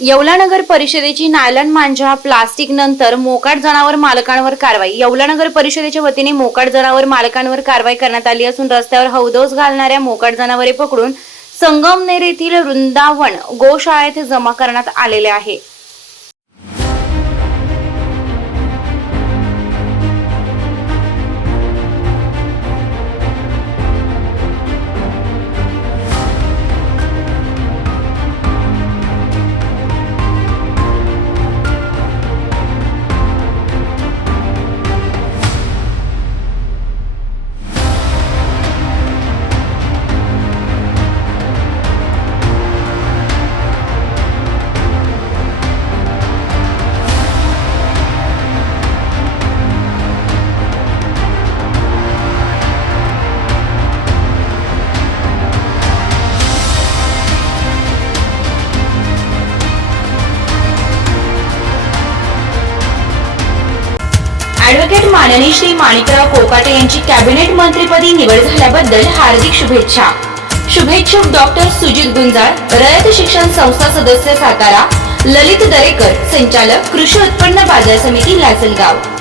येवला नगर परिषदेची नायलॉन मांजा प्लास्टिक नंतर मोकाट जनावर मालकांवर कारवाई। येवला नगर परिषदेच्या वतीने मोकाट जनावर मालकांवर कारवाई करण्यात आली असून रस्त्यावर हौदोस घालणाऱ्या मोकाट जनावरे पकडून संगमनेर येथील वृंदावन गोशाळेत जमा करण्यात आलेले आहे। ॲडव्होकेट माननीय श्री माणिकराव कोकाटे यांची कॅबिनेट मंत्रीपदी निवड झाल्याबद्दल हार्दिक शुभेच्छा। शुभेच्छुक डॉक्टर सुजित गुंजाळ, रयत शिक्षण संस्था सदस्य सातारा, ललित दरेकर, संचालक कृषी उत्पन्न बाजार समिती लासलगाव।